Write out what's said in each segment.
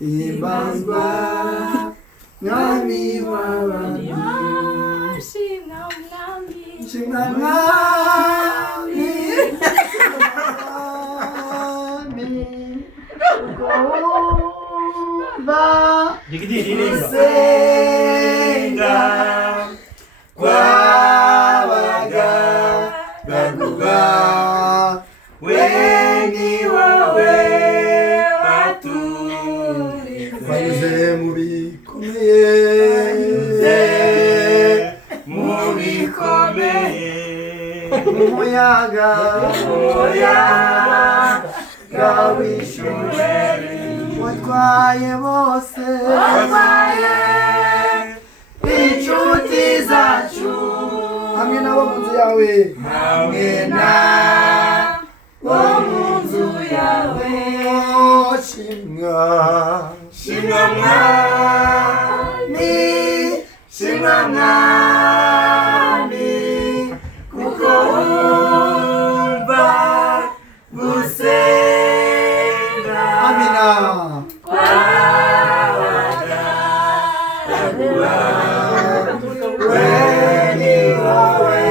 Ibazwa Nami wawani Shimna Nami Kukomba Kusenga Kwa waga Gaguga Weni wawe Banyuze mubikomeye Umuyaga wishuye Watwaye bose inshuti zacu Hamwe nabo mu nzu yawe Hamwe nabo mu nzu yawe Shimwa mwami kuko wumva gusenga Amina weni wowe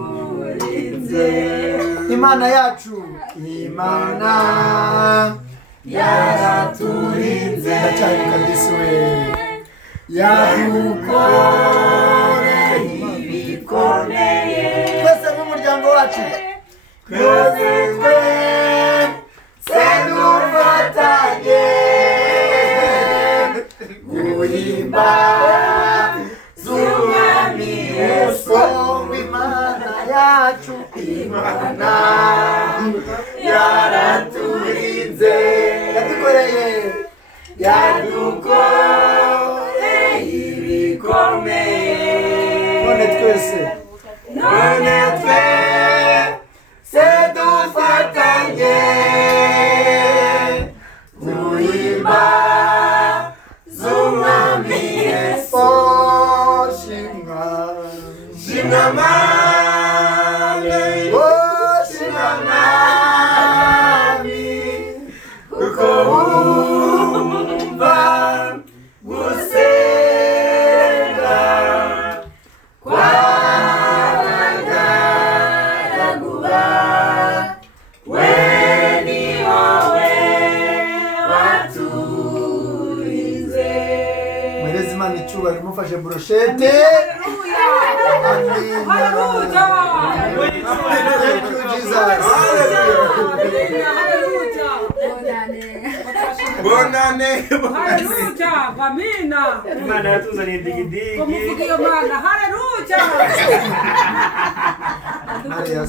aturinze Imana yacu Imana yaraturinze Ndacari kadiswe yadukoreye ibikomeye Twese nk'umuryango wacu Twese dufatanye guhimbaza umwami Yesu Imana yacu Imana yaraturinze yadukoreye ibikomeye None twese dufatanye guhimbaza umwami Yesu Shimwa mwami kuko wumva gusenga kw'abagaragu bawe weni wowe waturinze Mwerezi Imana icyubahiro mufashe broshete Hallelujah Thank you Jesus Bonane Hallelujah Amina Imana yatuzaniye digidigi Hallelujah Hallelujah